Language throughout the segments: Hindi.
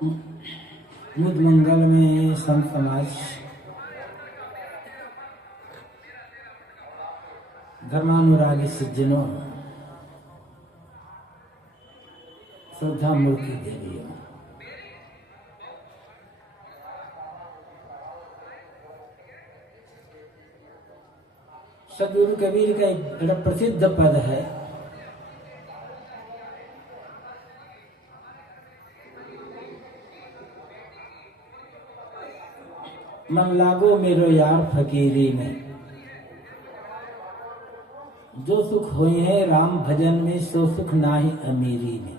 मुद मंगल में संत समाज धर्मानुरागी सज्जनों, श्रद्धा मूर्ति देवियों, सदगुरु कबीर का एक बड़ा प्रसिद्ध पद है, मन लागो मेरो यार फकीरी में, जो सुख हुए हैं राम भजन में, सो सुख नाही अमीरी में।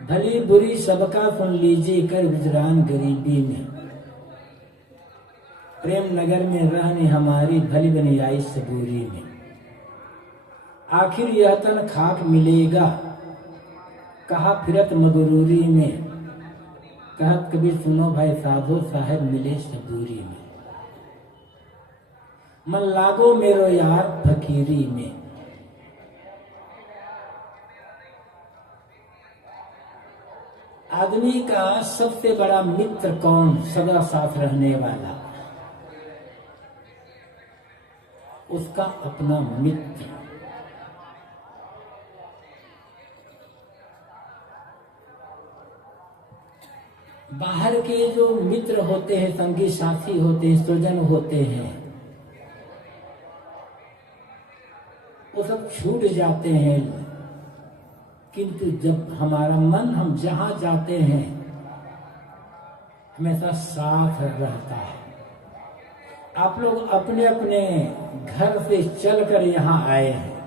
भली बुरी सबका सुन लीजिए, कर गुजरान गरीबी में। प्रेम नगर में रहने हमारी, भली बनी आई सबूरी में। आखिर यह तन खाक मिलेगा, कहा फिरत मगरूरी में। कहत कबीर सुनो भाई साधो, साहेब मिले सबूरी में। मन लागो मेरो यार फकीरी में। आदमी का सबसे बड़ा मित्र कौन? सदा साथ रहने वाला, उसका अपना मित्र। बाहर के जो मित्र होते हैं, संगी साथी होते हैं, स्वजन होते हैं, वो सब छूट जाते हैं। किंतु जब हमारा मन, हम जहां जाते हैं, हमेशा साथ रहता है। आप लोग अपने अपने घर से चलकर यहाँ आए हैं,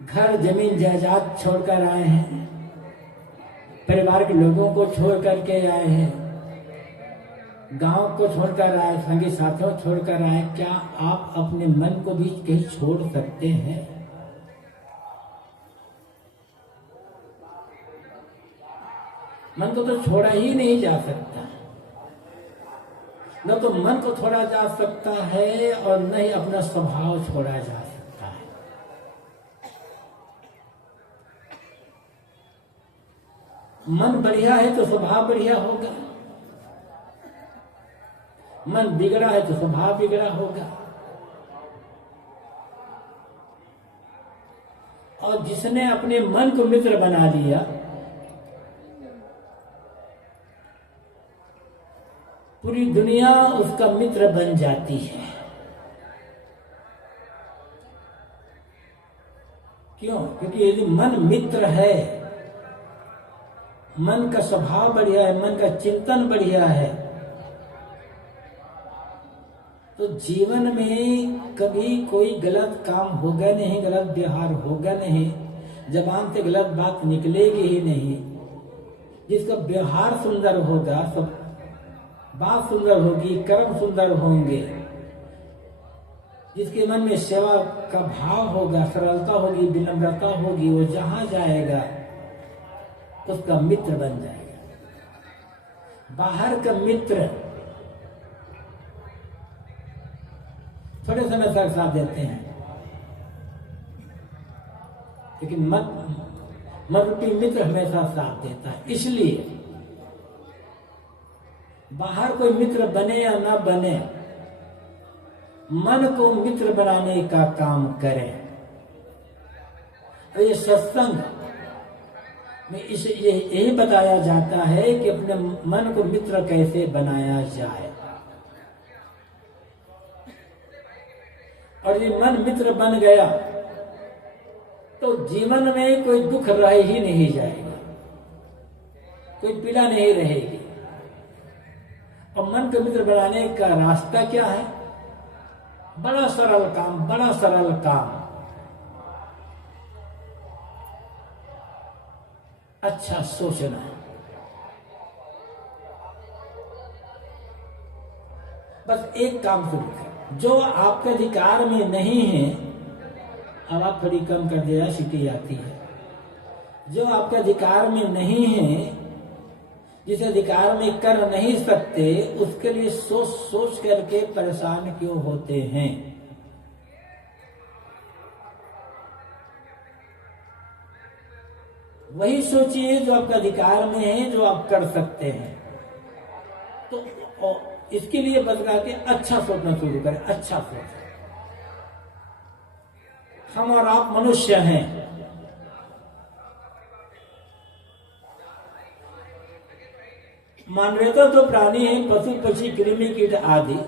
घर जमीन जायदाद छोड़कर आए हैं, परिवार के लोगों को छोड़ करके आए हैं, गांव को छोड़कर आए, संगी साथियों छोड़कर आए। क्या आप अपने मन को भी कहीं छोड़ सकते हैं? मन को तो छोड़ा ही नहीं जा सकता। न तो मन को छोड़ा जा सकता है और न ही अपना स्वभाव छोड़ा जा सकता है। मन बढ़िया है तो स्वभाव बढ़िया होगा, मन बिगड़ा है तो स्वभाव बिगड़ा होगा। और जिसने अपने मन को मित्र बना लिया, पूरी दुनिया उसका मित्र बन जाती है। क्यों? क्योंकि यदि मन मित्र है, मन का स्वभाव बढ़िया है, मन का चिंतन बढ़िया है, तो जीवन में कभी कोई गलत काम होगा नहीं, गलत व्यवहार होगा नहीं, जबान से गलत बात निकलेगी ही नहीं। जिसका व्यवहार सुंदर होगा, सब बात सुंदर होगी, कर्म सुंदर होंगे, जिसके मन में सेवा का भाव होगा, सरलता होगी, विनम्रता होगी, वो जहां जाएगा उसका मित्र बन जाएगा। बाहर का मित्र थोड़े समय तक साथ देते हैं, लेकिन मन रूपी मित्र हमेशा साथ देता है। इसलिए बाहर कोई मित्र बने या ना बने, मन को मित्र बनाने का काम करें। तो ये सत्संग में यही बताया जाता है कि अपने मन को मित्र कैसे बनाया जाए। और ये मन मित्र बन गया तो जीवन में कोई दुख रह ही नहीं जाएगा, कोई पीड़ा नहीं रहेगी। और मन को मित्र बनाने का रास्ता क्या है? बड़ा सरल काम, बड़ा सरल काम। अच्छा सोचना, बस एक काम शुरू करें। जो आपके अधिकार में नहीं है, अब आप थोड़ी कम कर दिया, सीटी आती है। जो आपके अधिकार में नहीं है, जिसे अधिकार में कर नहीं सकते, उसके लिए सोच सोच करके परेशान क्यों होते हैं? वही सोचिए जो आपका अधिकार में है, जो आप कर सकते हैं। तो इसके लिए बदला के अच्छा सोचना शुरू करें, अच्छा सोचें। हम और आप मनुष्य हैं, मानवता तो प्राणी है, पशु पक्षी कृमि कीट आदि।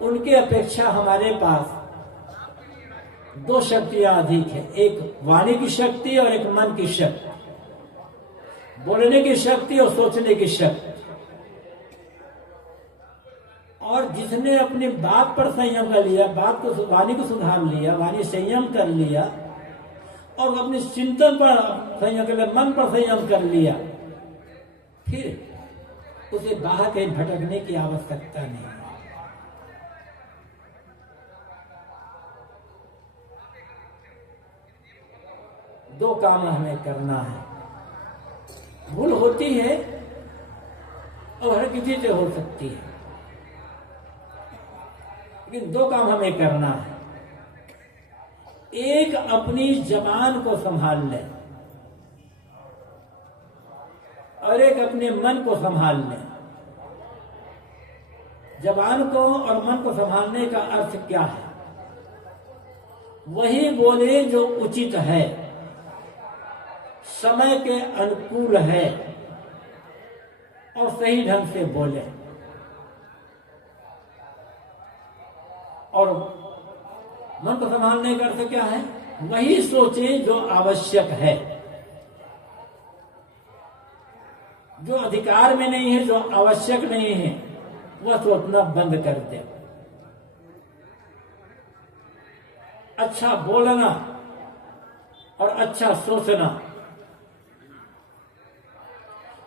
उनके अपेक्षा हमारे पास दो शक्तियां अधिक है, एक वाणी की शक्ति और एक मन की शक्ति, बोलने की शक्ति और सोचने की शक्ति। और जिसने अपनी बात पर संयम कर लिया, बात को, वाणी को सुधार लिया, वाणी संयम कर लिया, और अपने चिंतन पर संयम कर लिया, मन पर संयम कर लिया, फिर उसे बाहर कहीं भटकने की आवश्यकता नहीं है। दो काम हमें करना है। भूल होती है और हर किसी से हो सकती है, लेकिन दो काम हमें करना है। एक, अपनी जबान को संभाल ले, और एक अपने मन को संभाल ले। जबान को और मन को संभालने का अर्थ क्या है? वही बोले जो उचित है, समय के अनुकूल है, और सही ढंग से बोले। और मन को संभालने का अर्थ क्या है? वही सोचे जो आवश्यक है, जो अधिकार में नहीं है, जो आवश्यक नहीं है, वह सोचना बंद कर दे। अच्छा बोलना और अच्छा सोचना।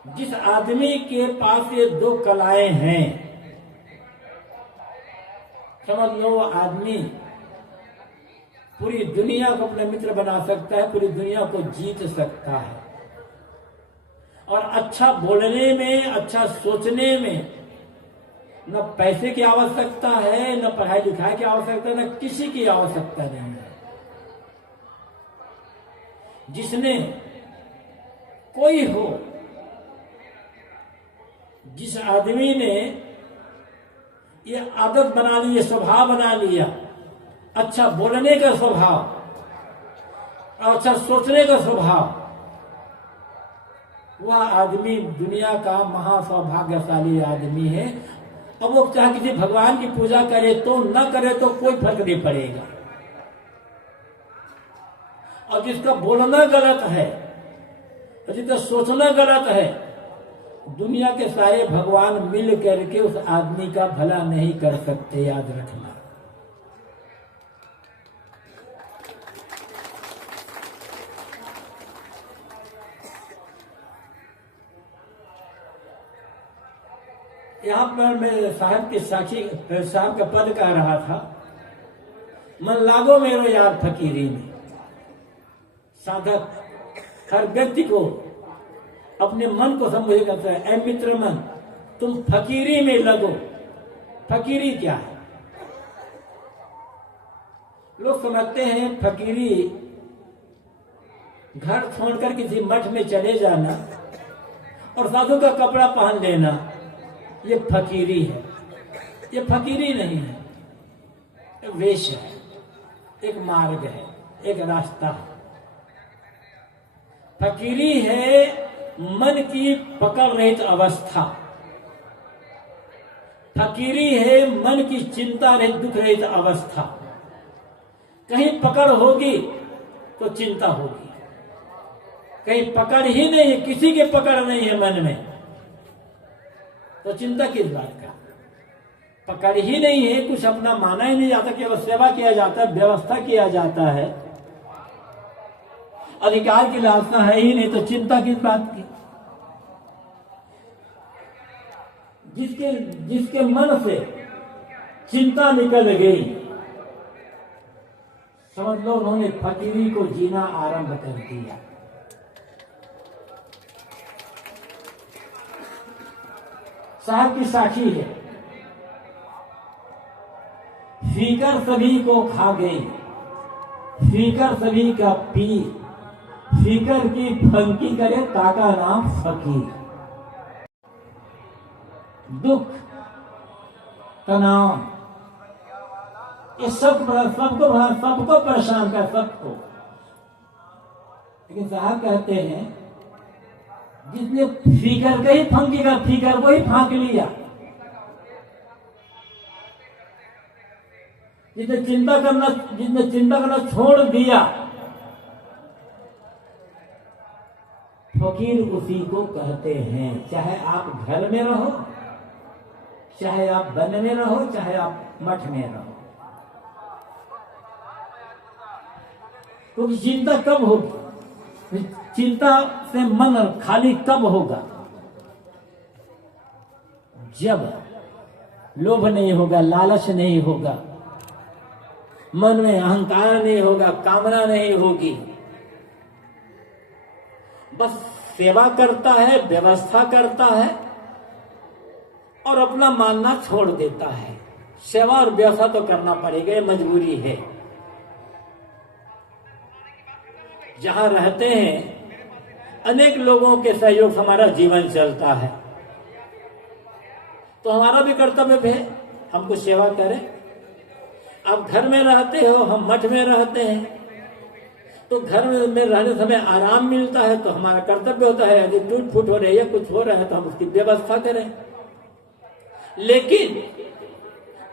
जिस आदमी के पास ये दो कलाएं हैं, समझ लो वो आदमी पूरी दुनिया को अपना मित्र बना सकता है, पूरी दुनिया को जीत सकता है। और अच्छा बोलने में, अच्छा सोचने में न पैसे की आवश्यकता है, न पढ़ाई लिखाई की आवश्यकता, न किसी की आवश्यकता नहीं है। जिसने कोई हो, जिस आदमी ने ये आदत बना ली, ये स्वभाव बना लिया, अच्छा बोलने का स्वभाव और अच्छा सोचने का स्वभाव, वह आदमी दुनिया का महासौभाग्यशाली आदमी है। अब वो चाहे किसी भगवान की पूजा करे तो, न करे तो कोई फर्क नहीं पड़ेगा। और जिसका बोलना गलत है और जिसका सोचना गलत है, दुनिया के सारे भगवान मिल करके उस आदमी का भला नहीं कर सकते, याद रखना। यहां पर मैं साहब की साक्षी, साहब का पद कह रहा था, मन लागो मेरो यार फकीरी में। साधक हर व्यक्ति को अपने मन को संबोधित करता है, ऐ मित्र मन, तुम फकीरी में लगो। फकीरी क्या है? लोग समझते हैं फकीरी घर छोड़कर किसी मठ में चले जाना और साधु का कपड़ा पहन लेना, ये फकीरी है। ये फकीरी नहीं है, एक वेश है, एक मार्ग है, एक रास्ता है। फकीरी है मन की पकड़ रहित अवस्था। फकीरी है मन की चिंता रहित, दुख रहित अवस्था। कहीं पकड़ होगी तो चिंता होगी, कहीं पकड़ ही नहीं है, किसी की पकड़ नहीं है मन में, तो चिंता किस बात का? पकड़ ही नहीं है, कुछ अपना माना ही नहीं जाता, केवल सेवा किया जाता है, व्यवस्था किया जाता है, अधिकार की लालसा है ही नहीं, तो चिंता किस बात की? जिसके मन से चिंता निकल गई, समझ लो उन्होंने फकीरी को जीना आरंभ कर दिया। साहब की साखी है, फीकर सभी को खा गई, फीकर सभी का पीर, फीकर की फंकी करे ताका नाम फकीर। दुख, तनाव, ये सबको परेशान कर, सबको। लेकिन साहब कहते हैं जिसने फीकर का ही फंकी का फीकर को ही फांक लिया, जिसने चिंता करना छोड़ दिया, फकीर उसी को कहते हैं। चाहे आप घर में रहो, चाहे आप वन में रहो, चाहे आप मठ में रहो, क्योंकि चिंता कब होगी? चिंता से मन खाली कब होगा? जब लोभ नहीं होगा, लालच नहीं होगा, मन में अहंकार नहीं होगा, कामना नहीं होगी, बस सेवा करता है, व्यवस्था करता है और अपना मानना छोड़ देता है। सेवा और व्यवस्था तो करना पड़ेगा, ये मजबूरी है। जहां रहते हैं अनेक लोगों के सहयोग से हमारा जीवन चलता है, तो हमारा भी कर्तव्य है हम कुछ सेवा करें। आप घर में रहते हो, हम मठ में रहते हैं, तो घर में रहने समय आराम मिलता है, तो हमारा कर्तव्य होता है यदि टूट फूट हो रही है, कुछ हो रहा है, तो हम उसकी व्यवस्था करें। लेकिन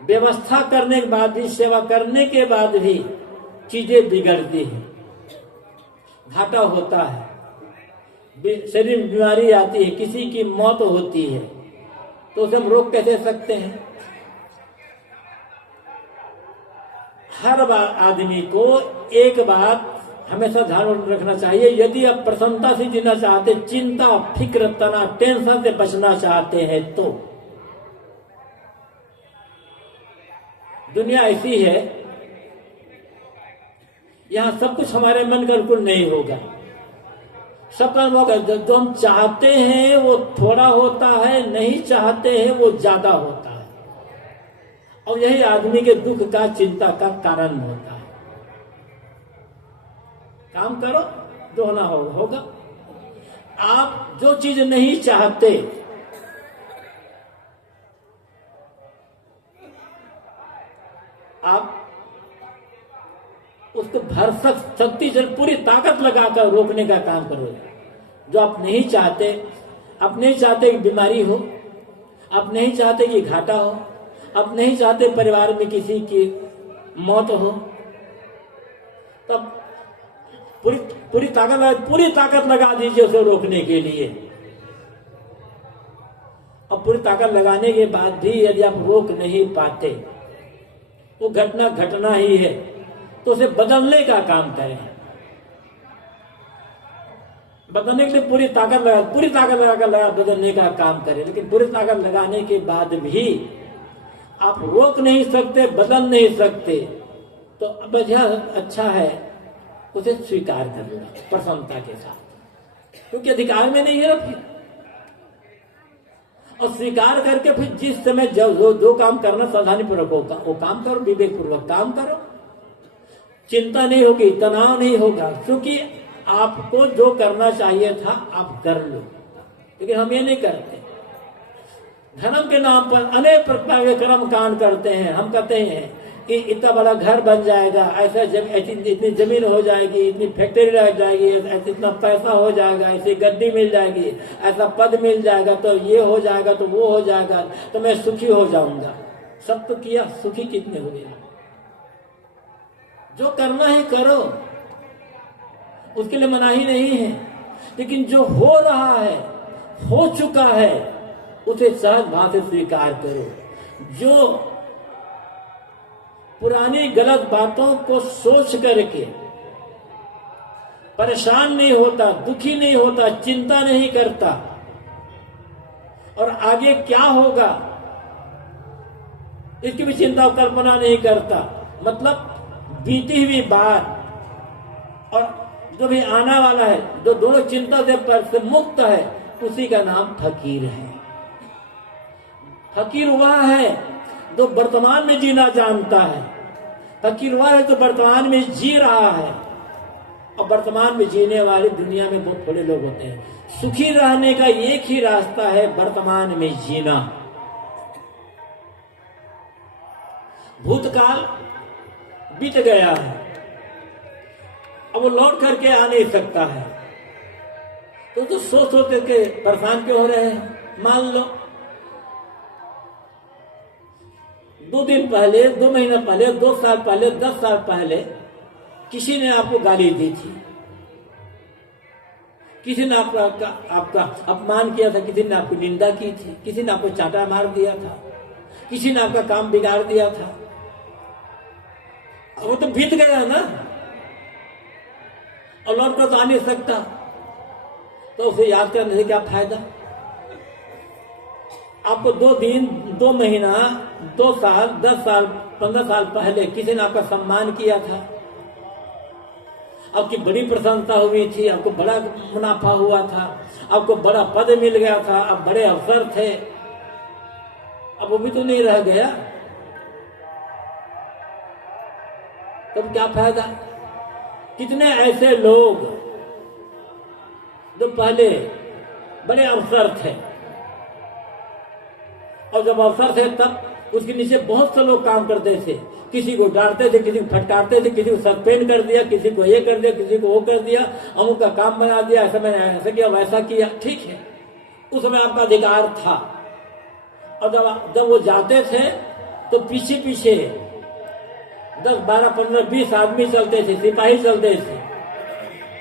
व्यवस्था करने के बाद भी, सेवा करने के बाद भी चीजें बिगड़ती हैं, घाटा होता है, शरीर में बीमारी आती है, किसी की मौत होती है, तो उसे हम रोक कैसे सकते हैं? हर बार आदमी को एक बात हमेशा ध्यान रखना चाहिए, यदि आप प्रसन्नता से जीना चाहते, चिंता, फिक्र, तनाव, टेंशन से बचना चाहते हैं, तो दुनिया ऐसी है, यहां सब कुछ हमारे मन का अनुकूल नहीं होगा। सब कर्म होगा, जो हम चाहते हैं वो थोड़ा होता है, नहीं चाहते हैं वो ज्यादा होता है, और यही आदमी के दुख का, चिंता का कारण होता है। काम करो, जो होना होगा। आप जो चीज नहीं चाहते, आप उसको भरसक शक्ति से पूरी ताकत लगाकर रोकने का काम करो। जो आप नहीं चाहते, आप नहीं चाहते कि बीमारी हो, आप नहीं चाहते कि घाटा हो, आप नहीं चाहते परिवार में किसी की मौत हो, तब पूरी ताकत लगा दीजिए उसे रोकने के लिए। और पूरी ताकत लगाने के बाद भी यदि आप रोक नहीं पाते, वो घटना ही है, तो उसे बदलने का काम करें। बदलने के लिए पूरी ताकत लगाकर बदलने का काम करें। लेकिन पूरी ताकत लगाने के बाद भी आप रोक नहीं सकते, बदल नहीं सकते, तो वजह अच्छा है उसे स्वीकार कर लो प्रसन्नता के साथ, क्योंकि अधिकार में नहीं है ना फिर। और स्वीकार करके फिर जिस समय जो काम करना सावधानी पूर्वक होगा वो काम करो, विवेक पूर्वक काम करो, चिंता नहीं होगी, तनाव नहीं होगा, क्योंकि आपको जो करना चाहिए था आप कर लो। लेकिन हम ये नहीं करते, धर्म के नाम पर अनेक प्रकार के कर्म कांड करते हैं। हम कहते हैं कि इतना बड़ा घर बन जाएगा, ऐसा इतनी जमीन हो जाएगी, इतनी फैक्ट्री लग जाएगी, इतना पैसा हो जाएगा, ऐसी गड्डी मिल जाएगी, ऐसा पद मिल जाएगा, तो ये हो जाएगा, तो वो हो जाएगा, तो मैं सुखी हो जाऊंगा। सब तो किया, सुखी कितने हुए? जो करना है करो, उसके लिए मनाही नहीं है, लेकिन जो हो रहा है, हो चुका है, उसे सहज भाव से स्वीकार करो। जो पुरानी गलत बातों को सोच करके परेशान नहीं होता, दुखी नहीं होता, चिंता नहीं करता, और आगे क्या होगा इसकी भी चिंता कल्पना नहीं करता, मतलब बीती हुई बात और जो भी आना वाला है, जो दोनों चिंता से मुक्त है, उसी का नाम फकीर है। फकीर वह है जो वर्तमान में जीना जानता है, फकीर वह है तो वर्तमान में जी रहा है, और वर्तमान में जीने वाले दुनिया में बहुत थोड़े लोग होते हैं। सुखी रहने का एक ही रास्ता है, वर्तमान में जीना। भूतकाल बीत गया है, अब वो लौट करके आ नहीं सकता है, तो सोच करके परेशान क्यों हो रहे हैं। मान लो 2 दिन पहले, 2 महीना पहले, 2 साल पहले, 10 साल पहले किसी ने आपको गाली दी थी, किसी ने आपका अपमान किया था, किसी ने आपकी निंदा की थी, किसी ने आपको चांटा मार दिया था, किसी ने आपका काम बिगाड़ दिया था। वो तो बीत गया ना, और लौट कर तो आ नहीं सकता, तो उसे याद करने से क्या फायदा। आपको 2 दिन, 2 महीना, 2 साल, 10 साल, 15 साल पहले किसी ने आपका सम्मान किया था, आपकी बड़ी प्रशंसा हुई थी, आपको बड़ा मुनाफा हुआ था, आपको बड़ा पद मिल गया था, आप बड़े अवसर थे, अब वो भी तो नहीं रह गया, तब क्या फायदा। कितने ऐसे लोग जो पहले बड़े अवसर थे, और जब अवसर थे तब उसके नीचे बहुत से लोग काम करते थे, किसी को डांटते थे, किसी को फटकारते थे, किसी को सस्पेंड कर दिया, किसी को ये कर दिया, किसी को वो कर दिया, अमुक का काम बना दिया, ऐसा मैंने ऐसा किया, वैसा किया। ठीक है, उस समय आपका अधिकार था, और जब वो जाते थे तो पीछे पीछे 10, 12, 15, 20 आदमी चलते थे, सिपाही चलते थे,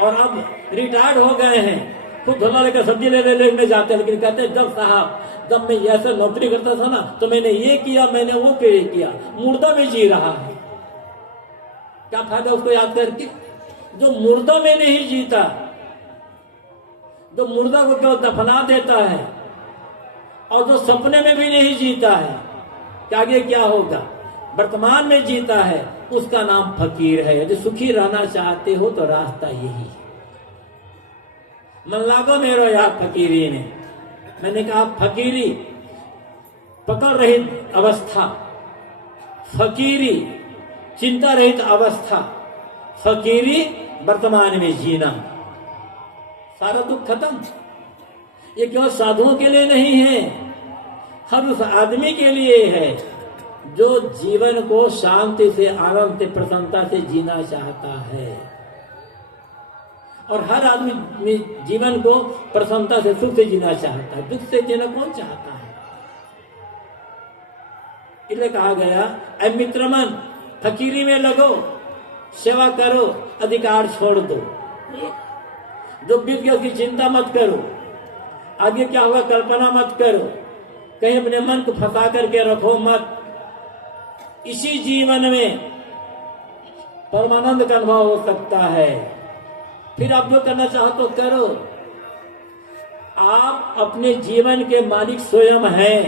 और अब रिटायर्ड हो गए हैं, खुद धोना लेकर सब्जी लेने जाते हैं, लेकिन कहते हैं जब साहब, जब मैं ऐसा नौकरी करता था ना, तो मैंने ये किया, मैंने वो किया। मुर्दा में जी रहा है, क्या फायदा उसको याद करके। जो मुर्दा में नहीं जीता, जो मुर्दा को क्यों दफना देता है, और जो सपने में भी नहीं जीता है, क्या आगे क्या होगा, वर्तमान में जीता है, उसका नाम फकीर है। यदि सुखी रहना चाहते हो तो रास्ता यही है। मन लागो मेरो यार फकीरी में, मैंने कहा फकीरी पकड़ रहित अवस्था, फकीरी चिंता रहित अवस्था, फकीरी वर्तमान में जीना, सारा दुख खत्म। ये केवल साधुओं के लिए नहीं है, हर उस आदमी के लिए है जो जीवन को शांति से, आनंद से, प्रसन्नता से जीना चाहता है। और हर आदमी जीवन को प्रसन्नता से, सुख से जीना चाहता है। दुख से जीना कौन चाहता है। इसलिए कहा गया, ऐ मित्र मन फकीरी में लगो, सेवा करो, अधिकार छोड़ दो, जो बीत गया उसकी चिंता मत करो, आगे क्या होगा कल्पना मत करो, कहीं अपने मन को फंसा करके रखो मत। इसी जीवन में परमानंद का अनुभव हो सकता है। फिर आप जो करना चाहो तो करो। आप अपने जीवन के मालिक स्वयं हैं।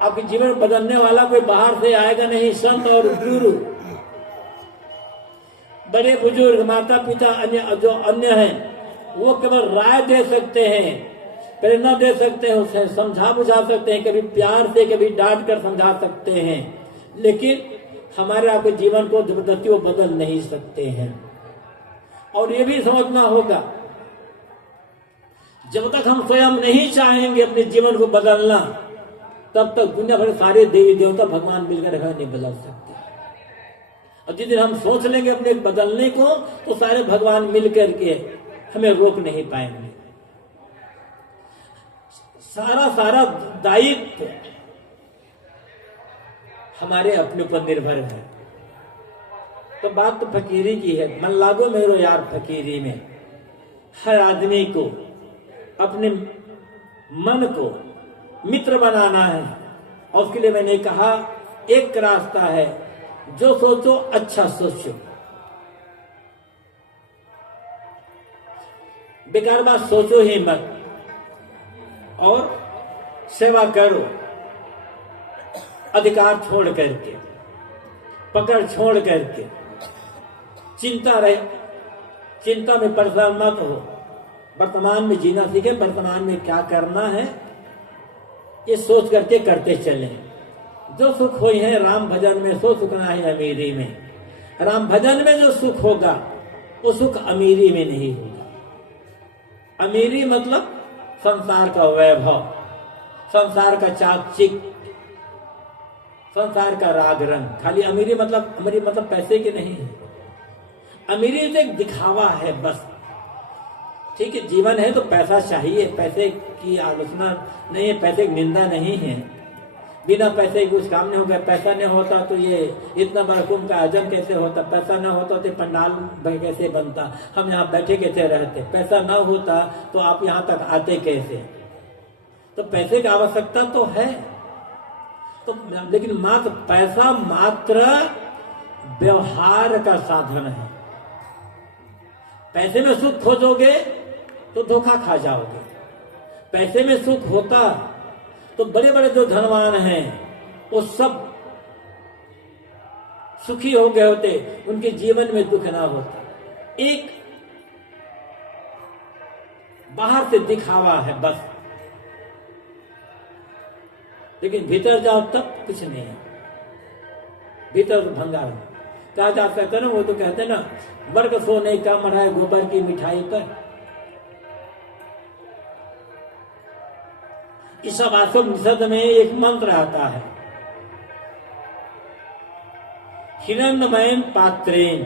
आपके जीवन बदलने वाला कोई बाहर से आएगा नहीं। संत और गुरु, बड़े बुजुर्ग, माता पिता, अन्य जो अन्य हैं, वो केवल राय दे सकते हैं, प्रेरणा दे सकते हैं, उसे समझा बुझा सकते हैं, कभी प्यार से, कभी डांट कर समझा सकते हैं, लेकिन हमारे आपके जीवन को जबरदस्ती वो बदल नहीं सकते हैं। और ये भी समझना होगा, जब तक हम स्वयं नहीं चाहेंगे अपने जीवन को बदलना, तब तक दुनिया भर सारे देवी देवता भगवान मिलकर हमें नहीं बदल सकते। और जिस दिन हम सोच लेंगे अपने बदलने को, तो सारे भगवान मिलकर के हमें रोक नहीं पाएंगे। सारा दायित्व हमारे अपने ऊपर निर्भर है। तो बात तो फकीरी की है। मन लागो मेरो यार फकीरी में। हर आदमी को अपने मन को मित्र बनाना है, और उसके लिए मैंने कहा एक रास्ता है, जो सोचो अच्छा सोचो, बेकार बात सोचो ही मत, और सेवा करो अधिकार छोड़ करके, पकड़ छोड़ करके। चिंता रहे, चिंता में परेशान मत हो, वर्तमान में जीना सीखे। वर्तमान में क्या करना है ये सोच करके करते चलें। जो सुख हुई है राम भजन में, सो सुख नहीं अमीरी में। राम भजन में जो सुख होगा वो सुख अमीरी में नहीं होगा। अमीरी मतलब संसार का वैभव, संसार का चाकचिक, संसार का राग रंग। खाली अमीरी मतलब पैसे की नहीं है। अमीरी तो एक दिखावा है बस। ठीक है, जीवन है तो पैसा चाहिए, पैसे की आलोचना नहीं है, पैसे की निंदा नहीं है। बिना पैसे के कुछ काम नहीं होगा। पैसा नहीं होता तो ये इतना बड़ा कुंभ का आयोजन कैसे होता, पैसा न होता तो पंडाल कैसे बनता, हम यहाँ बैठे कैसे रहते, पैसा न होता तो आप यहाँ तक आते कैसे। तो पैसे की आवश्यकता तो है, तो लेकिन मात्र पैसा मात्र व्यवहार का साधन है। पैसे में सुख खोजोगे तो धोखा खा जाओगे। पैसे में सुख होता तो बड़े बड़े जो धनवान हैं वो सब सुखी हो गए होते, उनके जीवन में दुख ना होता। एक बाहर से दिखावा है बस, लेकिन भीतर जाओ तब कुछ नहीं है। भीतर तो भंगार कहा जा सकता है ना। वो तो कहते ना, वर्ग सोने का मढ़ाए गोबर की मिठाई पर। ईशावास्योपनिषद में एक मंत्र आता है, हिरण्यमयं पात्रेण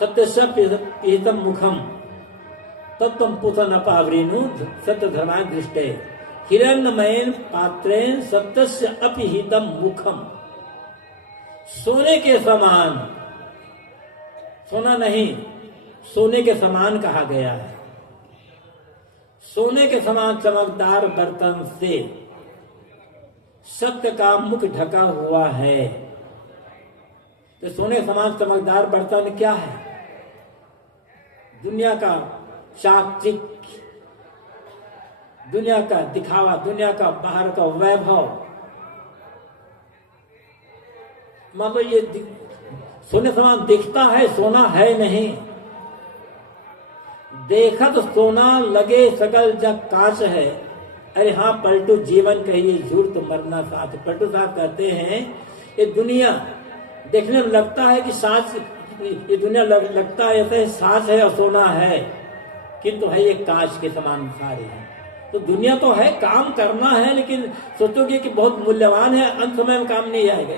सत्यस्य पिहितं मुखम तत्त्वं पूतनपावृणु सत्यधर्माय दृष्टे। हिरण्यमयं पात्रेण सत्यस्य अपिहितं मुखम। सोने के समान, सोना नहीं, सोने के समान कहा गया है। सोने के समान चमकदार बर्तन से सत्य का मुख ढका हुआ है। तो सोने के समान चमकदार बर्तन क्या है? दुनिया का चाकचिक, दुनिया का दिखावा, दुनिया का बाहर का वैभव। मतलब ये सोने समान दिखता है, सोना है नहीं। देखत सोना लगे सकल जग कांच है। अरे हाँ पलटू, जीवन कहिए झूठ तो मरना साथ। पलटू साहब कहते हैं ये दुनिया देखने में लगता है कि सांस, ये दुनिया लगता है ऐसे सांस है और सोना है, किंतु है ये कांच के समान सारे हैं। तो दुनिया तो है, काम करना है, लेकिन सोचोगे कि बहुत मूल्यवान है, अंत समय में काम नहीं आएगा।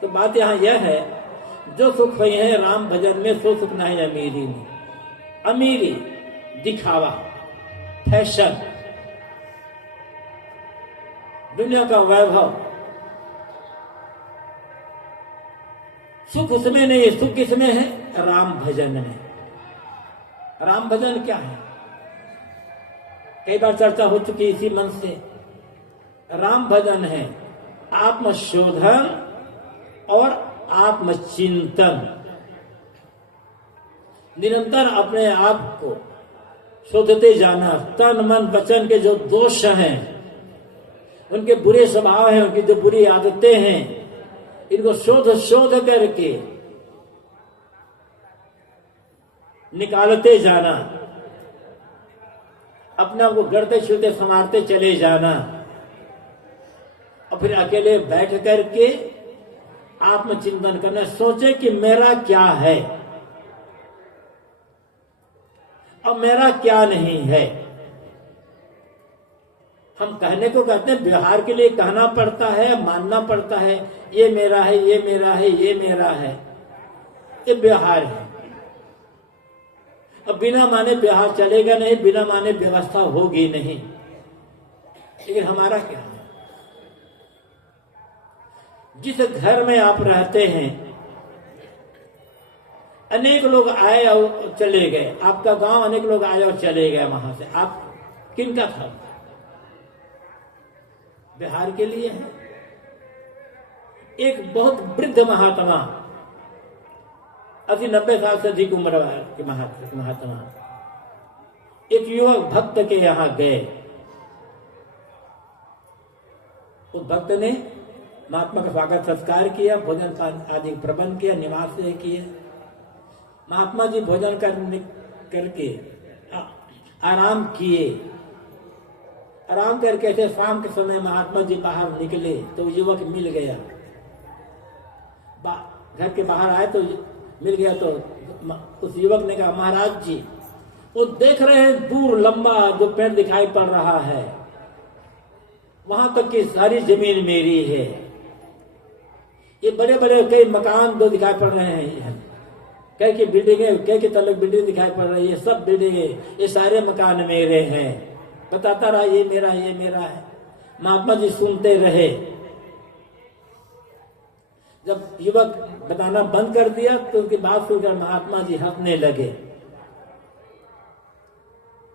तो बात यहाँ यह है, जो सुख हुई है राम भजन में, सो सुख नहीं अमीरी में। अमीरी दिखावा, फैशन, दुनिया का वैभव, सुख उसमें नहीं। सुख किसमें है? राम भजन में। राम भजन क्या है? कई बार चर्चा हो चुकी इसी मन से। राम भजन है आत्मशोधन और आत्मचिंतन। निरंतर अपने आप को शोधते जाना। तन मन वचन के जो दोष हैं, उनके बुरे स्वभाव हैं, उनकी जो बुरी आदतें हैं, इनको शोध करके निकालते जाना। अपने आप को गढ़ते छूते संवारते चले जाना। और फिर अकेले बैठ करके आत्मचिंतन करना। सोचे कि मेरा क्या है और मेरा क्या नहीं है। हम कहने को कहते हैं, व्यवहार के लिए कहना पड़ता है, मानना पड़ता है, ये मेरा है, ये मेरा है, ये मेरा है। ये व्यवहार है। अब बिना माने व्यवहार चलेगा नहीं, बिना माने व्यवस्था होगी नहीं। लेकिन हमारा क्या है? जिस घर में आप रहते हैं, अनेक लोग आए और चले गए। आपका गांव, अनेक लोग आए और चले गए वहां से। आप किनका था? बिहार के लिए है। एक बहुत वृद्ध महात्मा, 80-90 साल से अधिक उम्र के महात्मा, एक युवक भक्त के यहां गए। उस भक्त ने महात्मा का स्वागत सत्कार किया, भोजन का आदि प्रबंध किया, निवास किए। महात्मा जी भोजन करके आराम किए। आराम करके थे। शाम के समय महात्मा जी बाहर निकले तो युवक मिल गया। घर के बाहर आए तो मिल गया। तो उस युवक ने कहा, महाराज जी, वो देख रहे हैं दूर लंबा जो पेड़ दिखाई पड़ रहा है, वहां तक की सारी जमीन मेरी है। ये बड़े बड़े कई मकान जो दिखाई पड़ रहे हैं, कई की बिल्डिंगे, कई की तलक बिल्डिंग दिखाई पड़ रही है, सब बिल्डिंगे, ये सारे मकान मेरे हैं। बताता रहा, ये मेरा, ये मेरा है। महात्मा जी सुनते रहे। जब युवक बताना बंद कर दिया तो उनकी बात सुनकर महात्मा जी हंसने लगे।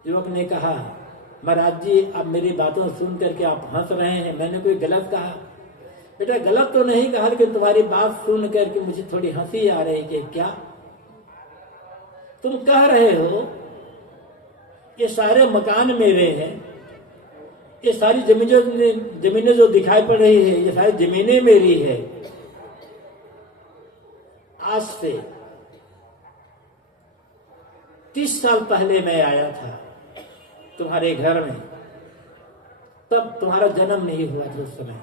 युवक ने कहा, महाराज जी, अब मेरी बातों सुन करके आप हंस रहे हैं, मैंने कोई गलत कहा? बेटा, गलत तो नहीं कहा, लेकिन तुम्हारी बात सुन करके मुझे थोड़ी हंसी आ रही है। क्या तुम कह रहे हो ये सारे मकान मेरे हैं, ये सारी जमीनें जो दिखाई पड़ रही है, ये सारी जमीनें मेरी है। आज से 30 साल पहले मैं आया था तुम्हारे घर में, तब तुम्हारा जन्म नहीं हुआ था। उस समय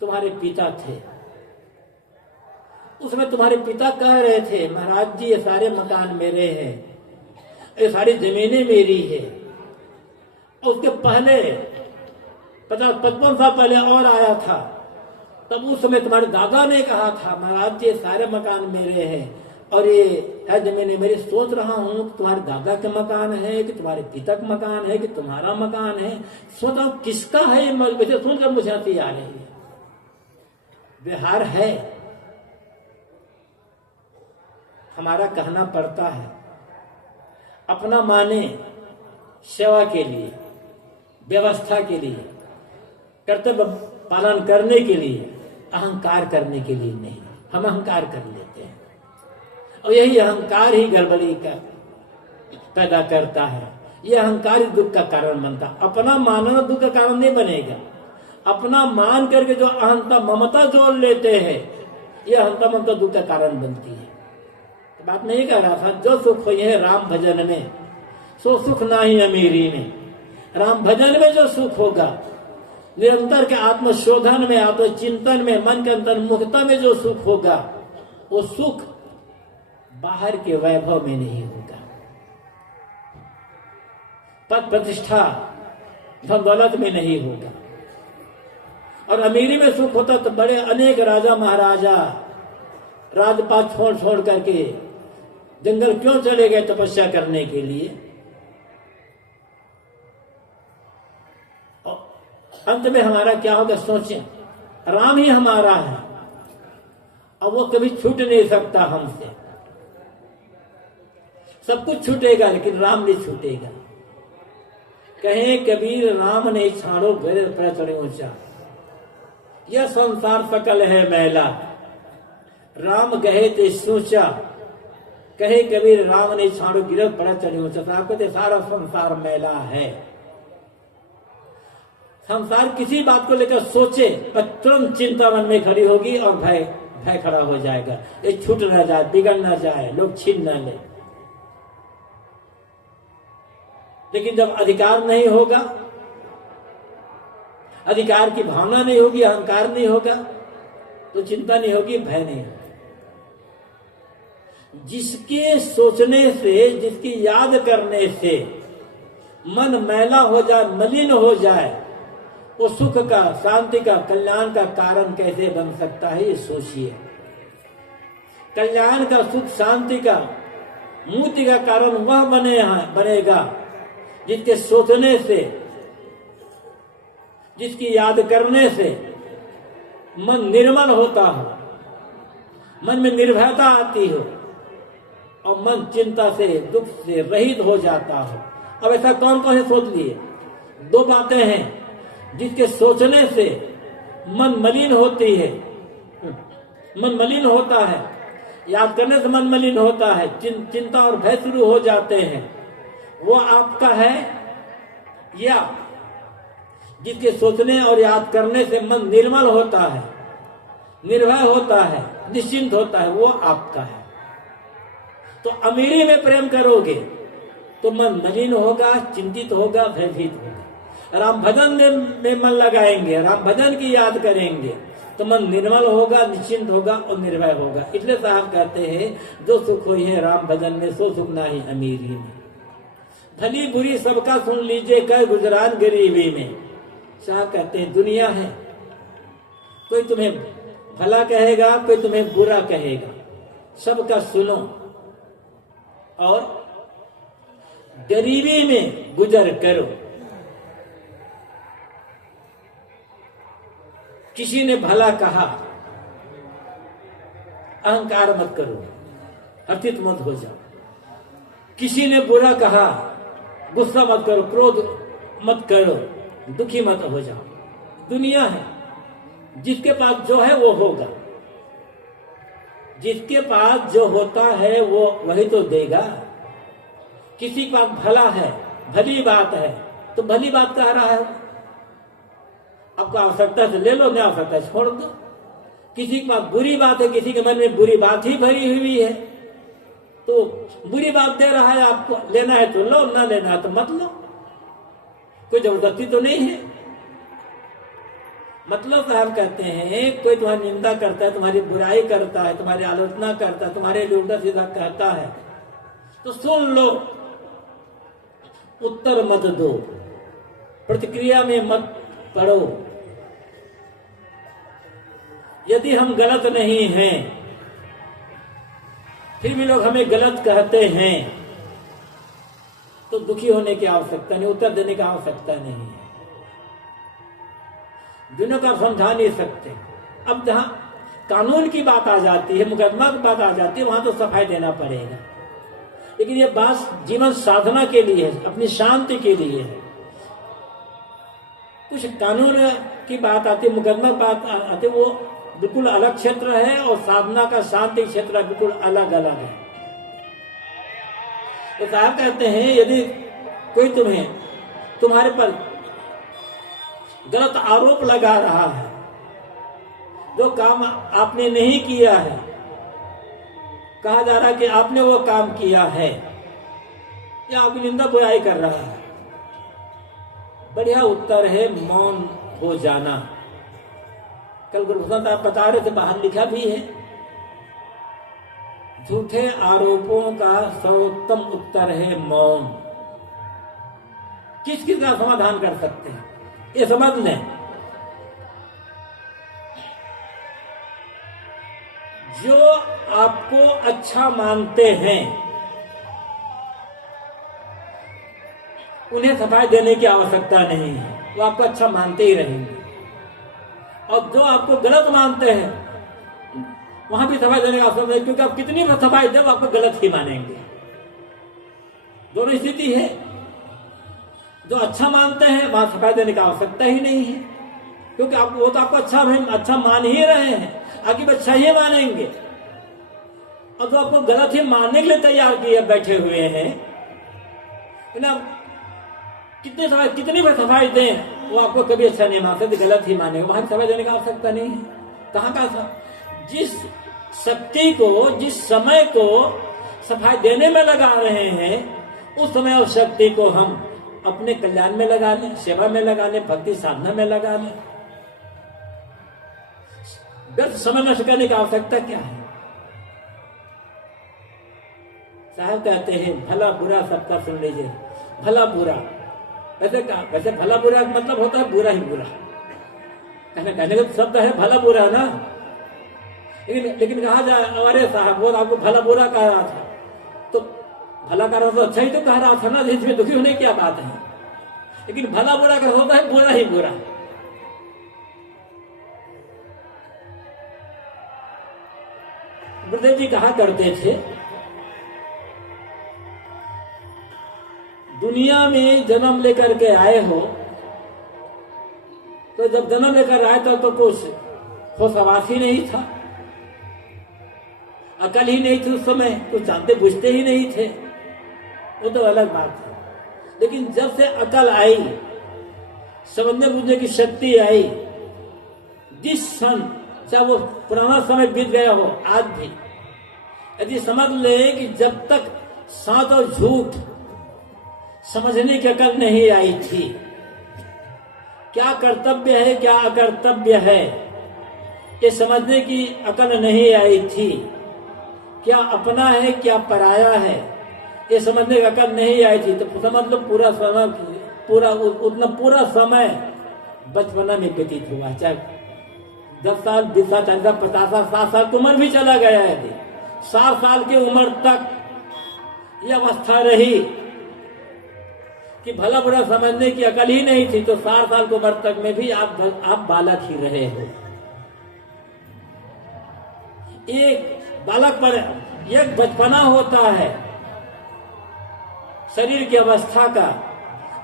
तुम्हारे पिता थे। उसमें तुम्हारे पिता कह रहे थे, महाराज जी, ये सारे मकान मेरे हैं, ये सारी जमीनें मेरी है। उसके पहले 50-55 साल पहले और आया था, तब उस समय तुम्हारे दादा ने कहा था, महाराज जी, ये सारे मकान मेरे हैं और ये है जमीनें मेरी। सोच रहा हूं तुम्हारे दादा के मकान है कि तुम्हारे पिता का मकान है कि तुम्हारा मकान है। सोचा किसका है ये मल, वैसे सुनकर मुझे हंसी आ रही है। व्यवहार है, हमारा कहना पड़ता है। अपना माने सेवा के लिए, व्यवस्था के लिए, कर्तव्य पालन करने के लिए, अहंकार करने के लिए नहीं। हम अहंकार कर लेते हैं और यही अहंकार ही गड़बड़ी का पैदा करता है। यह अहंकार ही दुख का कारण बनता। अपना मानना दुख का कारण नहीं बनेगा। अपना मान करके जो अहंता ममता जोड़ लेते हैं, यह अहंता ममता दुख का कारण बनती है। तो बात नहीं कह रहा था, जो सुख हुई है राम भजन में, सो सुख ना ही अमीरी में। राम भजन में जो सुख होगा, निरंतर के आत्मशोधन में, आत्मचिंतन में, मन के अंतर मुक्ता में जो सुख होगा, वो सुख बाहर के वैभव में नहीं होगा। पद प्रतिष्ठा धन दौलत में नहीं होगा। और अमीरी में सुख होता तो बड़े अनेक राजा महाराजा राजपाट छोड़ छोड़ करके जंगल क्यों चले गए तपस्या करने के लिए? अंत में हमारा क्या होगा सोचें। राम ही हमारा है, अब वो कभी छूट नहीं सकता हमसे। सब कुछ छूटेगा लेकिन राम नहीं छूटेगा। कहे कबीर, राम ने छाड़ो गरे पर चढ़े ऊंचा, यह संसार सकल है मैला, राम गहे ते सोचा। कहे कबीर, राम ने छाड़ो गिरत पड़ा चढ़े ऊंचा। कहते सारा संसार मैला है। संसार किसी बात को लेकर सोचे पर तुरंत चिंता मन में खड़ी होगी और भय खड़ा हो जाएगा। ये छूट न जाए, बिगड़ न जाए, लोग छीन न ले। लेकिन जब अधिकार नहीं होगा, अधिकार की भावना नहीं होगी, अहंकार नहीं होगा, तो चिंता नहीं होगी, भय नहीं होगा। जिसके सोचने से, जिसकी याद करने से मन मैला हो जाए, मलिन हो जाए, वो सुख का, शांति का, कल्याण का कारण कैसे बन सकता है, ये सोचिए। कल्याण का, सुख शांति का, मुक्ति का कारण वह बनेगा जिसके सोचने से, जिसकी याद करने से मन निर्मल होता हो, मन में निर्भयता आती हो और मन चिंता से, दुख से रहित हो जाता हो। अब ऐसा कौन कौन से सोच लिए? दो बातें हैं। जिसके सोचने से मन मलिन होती है, मन मलिन होता है, याद करने से मन मलिन होता है, चिंता और भय शुरू हो जाते हैं, वो आपका है। या जिसके सोचने और याद करने से मन निर्मल होता है, निर्भय होता है, निश्चिंत होता है, वो आपका है। तो अमीरी में प्रेम करोगे तो मन मलिन होगा, चिंतित होगा, भयभीत होगा। राम भजन में मन लगाएंगे, राम भजन की याद करेंगे तो मन निर्मल होगा, निश्चिंत होगा और निर्भय होगा। इसलिए साहब कहते हैं जो सुख हुई है राम भजन में, सो सुख ना ही अमीरी में। भली बुरी सबका सुन लीजिए, कर गुजरान गरीबी में। साहब कहते हैं दुनिया है, कोई तुम्हें भला कहेगा, कोई तुम्हें बुरा कहेगा, सबका सुनो और गरीबी में गुजर करो। किसी ने भला कहा, अहंकार मत करो, अर्थित मत हो जाओ। किसी ने बुरा कहा, गुस्सा मत करो, क्रोध मत करो, दुखी मत हो जाओ। दुनिया है, जिसके पास जो है वो होगा, जिसके पास जो होता है वो वही तो देगा। किसी के पास भला है, भली बात है, तो भली बात कह रहा है, आपको आवश्यकता से ले लो, नहीं आवश्यकता छोड़ दो। किसी के पास बुरी बात है, किसी के मन में बुरी बात ही भरी हुई है, तो बुरी बात दे रहा है, आपको लेना है तो लो, ना लेना है तो मत लो, कोई जबरदस्ती तो नहीं है। मतलब साहब कहते हैं कोई तुम्हारी निंदा करता है, तुम्हारी बुराई करता है, तुम्हारी आलोचना करता है, तुम्हारे लिए उल्टा सीधा कहता है, तो सुन लो, उत्तर मत दो, प्रतिक्रिया में मत पढ़ो। यदि हम गलत नहीं हैं, फिर भी लोग हमें गलत कहते हैं, तो दुखी होने की आवश्यकता नहीं, उत्तर देने की आवश्यकता नहीं है। दुनिया का समझा नहीं सकते। अब जहां कानून की बात आ जाती है, मुकदमा की बात आ जाती है, वहां तो सफाई देना पड़ेगा। लेकिन ये बात जीवन साधना के लिए है, अपनी शांति के लिए है। कुछ कानून की बात आती है, मुकदमा की बात आती है, वो बिल्कुल अलग क्षेत्र है और साधना का शांति क्षेत्र बिल्कुल अलग अलग है। तो साहब कहते हैं यदि कोई तुम्हारे पर गलत आरोप लगा रहा है, जो काम आपने नहीं किया है, कहा जा रहा है कि आपने वो काम किया है, या आपकी निंदा बुराई कर रहा है, बढ़िया उत्तर है मौन हो जाना। कल गुरुभूषण साहब बता रहे थे, बाहर लिखा भी है, झूठे आरोपों का सर्वोत्तम उत्तर है मौन। किस किस का समाधान कर सकते हैं ये समझ लें। जो आपको अच्छा मानते हैं उन्हें सफाई देने की आवश्यकता नहीं है, वो आपको अच्छा मानते ही रहेंगे। और जो आपको गलत मानते हैं वहां भी सफाई देने की आवश्यकता नहीं, क्योंकि आप कितनी भी सफाई दें आपको गलत ही मानेंगे। दोनों स्थिति है। जो अच्छा मानते हैं वहां सफाई देने की आवश्यकता ही नहीं है, क्योंकि आप वो तो आपको अच्छा मान ही रहे हैं, आगे भी अच्छा ही मानेंगे। और जो आपको गलत ही मानने के लिए तैयार किए बैठे हुए हैं, कितनी भी सफाई दें वो आपको कभी अच्छा नहीं मान सकते, गलत ही मानेंगे। वहां सफाई देने की आवश्यकता नहीं है। कहाँ का जिस शक्ति को, जिस समय को सफाई देने में लगा रहे हैं, उस समय उस शक्ति को हम अपने कल्याण में लगा लें, सेवा में लगा लें, भक्ति साधना में लगा लें। व्यर्थ समय नष्ट करने की आवश्यकता क्या है। साहब कहते हैं भला बुरा सबका सुन लीजिए। भला बुरा वैसे भला बुरा मतलब होता है बुरा ही बुरा, कहने का शब्द है भला बुरा ना। लेकिन कहा जाए अरे साहब वो आपको भला बुरा कह रहा था, तो भला कर रहा तो अच्छा ही तो कह रहा था ना, इसमें दुखी होने की क्या बात है। लेकिन भला बुरा कर होता है बुरा ही बुरा। गुरुदेव जी कहा करते थे दुनिया में जन्म लेकर के आए हो, तो जब जन्म लेकर आए तो कुछ होशवास ही नहीं था, अकल ही नहीं थी उस समय, कुछ जानते बुझते ही नहीं थे, वो तो अलग बात है। लेकिन जब से अकल आई, समझने बुझने की शक्ति आई, जिस क्षण चाहे वो पुराना समय बीत गया हो, आज भी यदि समझ ले कि जब तक सच और झूठ समझने की अकल नहीं आई थी, क्या कर्तव्य है क्या अकर्तव्य है ये समझने की अकल नहीं आई थी। क्या अपना है क्या पराया है ये समझने की अकल नहीं आई थी। तो समझ लो पूरा समय बचपना में व्यतीत हुआ। चाहे 10 साल 20 साल 40 साल 50 साल 60 साल की उम्र भी चला गया है। 60 साल की उम्र तक यह अवस्था रही कि भला बुरा समझने की अकल ही नहीं थी। तो 60 साल की उम्र तक में भी आप बालक ही रहे हो। एक बालक पर एक बचपना होता है शरीर की अवस्था का,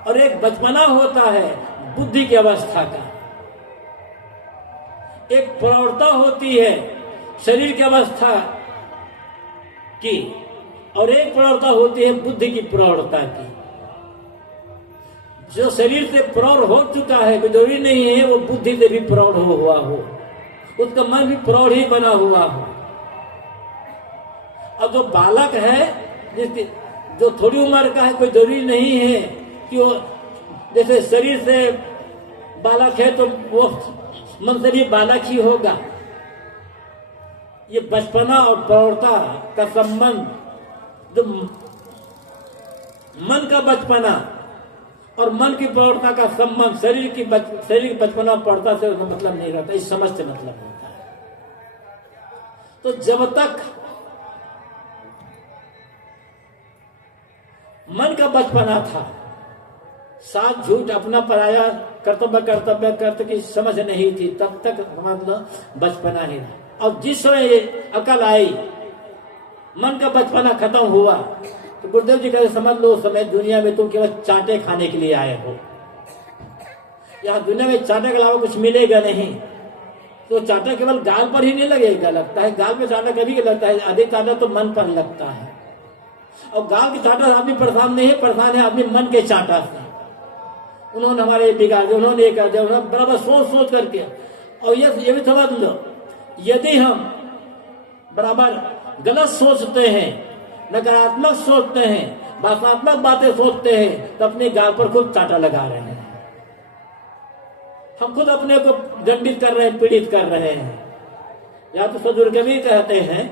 और एक बचपना होता है बुद्धि की अवस्था का। एक प्रौढ़ता होती है शरीर की अवस्था की, और एक प्रौढ़ता होती है बुद्धि की प्रौढ़ता की। जो शरीर से प्रौढ़ हो चुका है जरूरी नहीं है वो बुद्धि से भी प्रौढ़ हुआ हो, उसका मन भी प्रौढ़ ही बना हुआ हो। और जो बालक है जिसकी जो थोड़ी उम्र का है कोई जरूरी नहीं है कि वो जैसे शरीर से बालक है तो वो मन से भी बालक ही होगा। ये बचपना और प्रौढ़ता का संबंध, जो मन का बचपना और मन की प्रौढ़ता का संबंध शरीर की बचपना और प्रौढ़ता से मतलब नहीं रहता, इस समझ से मतलब होता है। तो जब तक मन का बचपना था, साथ झूठ अपना पराया कर्तव्य कर्त की समझ नहीं थी, तब तक मतलब बचपना ही था। और जिस समय ये अकल आई, मन का बचपना खत्म हुआ, तो गुरुदेव जी कहते समझ लो उस समय दुनिया में तुम केवल चाटे खाने के लिए आए हो। यहाँ दुनिया में चाटे के अलावा कुछ मिलेगा नहीं। तो चाटा केवल गाल पर ही नहीं लगेगा, लगता है गाल पे चाटा कभी लगता है, अधिक चाटा तो मन पर लगता है। और गाल की चाटा आदमी परेशान नहीं है, परेशान है आदमी मन के चाटा से। उन्होंने हमारे बिगाड़ दिया, उन्होंने ये कर दिया, उन्होंने बराबर सोच करके। और ये भी समझ लो, यदि हम बराबर गलत सोचते हैं, नकारात्मक सोचते हैं, भावनात्मक बातें सोचते हैं, तो अपने गाल पर खुद चाटा लगा रहे हैं। हम खुद अपने को दंडित कर रहे हैं, पीड़ित कर रहे हैं। या तो सदगुरु कबीर कहते हैं,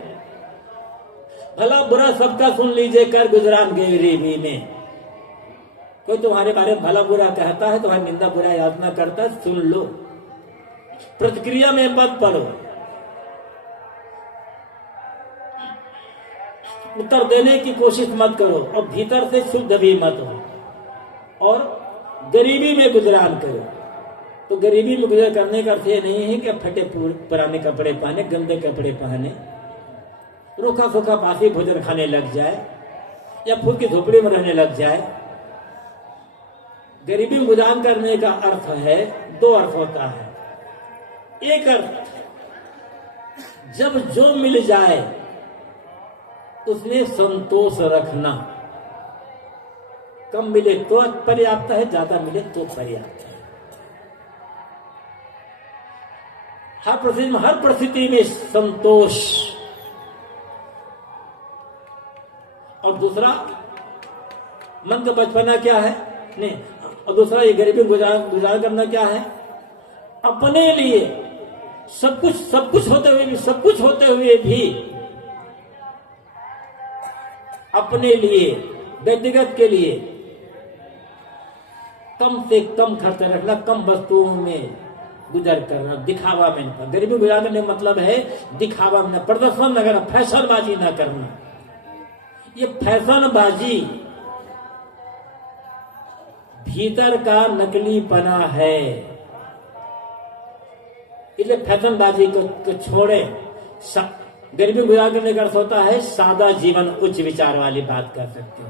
भला बुरा सबका सुन लीजिए कर गुजरान गरीबी में। कोई तुम्हारे बारे में भला बुरा कहता है, तुम्हारी निंदा बुरा यातना करता है, सुन लो, प्रतिक्रिया में मत पड़ो, उत्तर देने की कोशिश मत करो, और भीतर से शुद्ध भी मत हो, और गरीबी में गुजरान करो। तो गरीबी में गुजर करने का अर्थ ये नहीं है कि फटे पुराने कपड़े पहने, गंदे कपड़े पहने, रूखा सूखा बासी भोजन खाने लग जाए, या फूल की झोपड़ी में रहने लग जाए। गरीबी में गुजान करने का अर्थ है, दो अर्थ होता है। एक अर्थ, जब जो मिल जाए उसमें संतोष रखना। कम मिले तो पर्याप्त है, ज्यादा मिले तो पर्याप्त है। हर परिस्थिति में संतोष। और दूसरा, मन का बचपना क्या है नहीं, और दूसरा ये गरीबी गुजार करना क्या है, अपने लिए सब कुछ होते हुए भी अपने लिए, व्यक्तिगत के लिए कम से कम खर्च रखना, कम वस्तुओं में गुजर करना, दिखावा में नहीं। गरीबी गुजार करने का मतलब है दिखावा में, प्रदर्शन न करना, फैशनबाजी न करना। ये फैशनबाजी भीतर का नकलीपना है, इसलिए फैशनबाजी को छोड़े। गरीबी गुजार करने का अर्थ होता है सादा जीवन, उच्च विचार वाली बात कर सकते हो।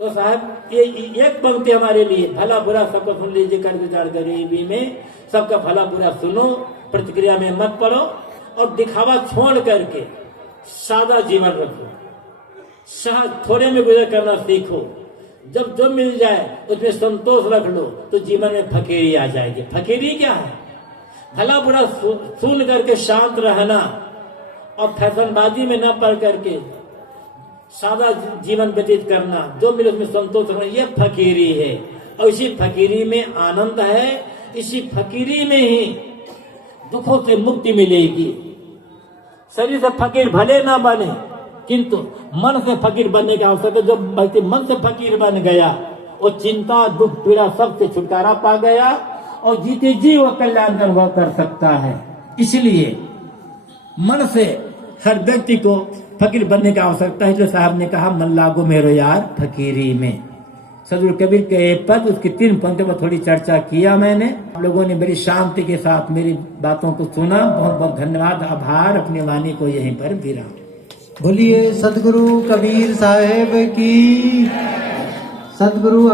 तो साहब ये एक पंक्ति हमारे लिए, भला बुरा सबका सुन लीजिए कर विचार गरीबी में, सबका भला बुरा सुनो, प्रतिक्रिया में मत पड़ो, और दिखावा छोड़ करके सादा जीवन रखो, सहज थोड़े में गुजर करना सीखो। जब जो मिल जाए उसमें संतोष रख लो, तो जीवन में फकीरी आ जाएगी। फकीरी क्या है? भला बुरा सुन करके शांत रहना, और फैशनबाजी में न पड़ करके सादा जीवन व्यतीत करना, जो मिले उसमें संतोष रखना, यह फकीरी है। और इसी फकीरी में आनंद है, इसी फकीरी में ही दुखों से मुक्ति मिलेगी। शरीर से फकीर भले ना बने, किंतु मन से फकीर बनने की आवश्यकता है। जो व्यक्ति मन से फकीर बन गया, वो चिंता दुख पीड़ा सबसे छुटकारा पा गया और जीते जी वो कल्याण अनुभव कर सकता है। इसलिए मन से हर व्यक्ति को फकीर बनने की आवश्यकता है। जो साहब ने कहा, मन लागो मेरो यार फकीरी में। सदगुरु कबीर के पद, उसकी 3 पंक्तियों पर थोड़ी चर्चा किया मैंने। आप लोगों ने बड़ी शांति के साथ मेरी बातों को सुना। बहुत बहुत धन्यवाद, आभार। अपनी वाणी को यहीं पर विराम। बोलिए सदगुरु कबीर साहेब की। सदगुरु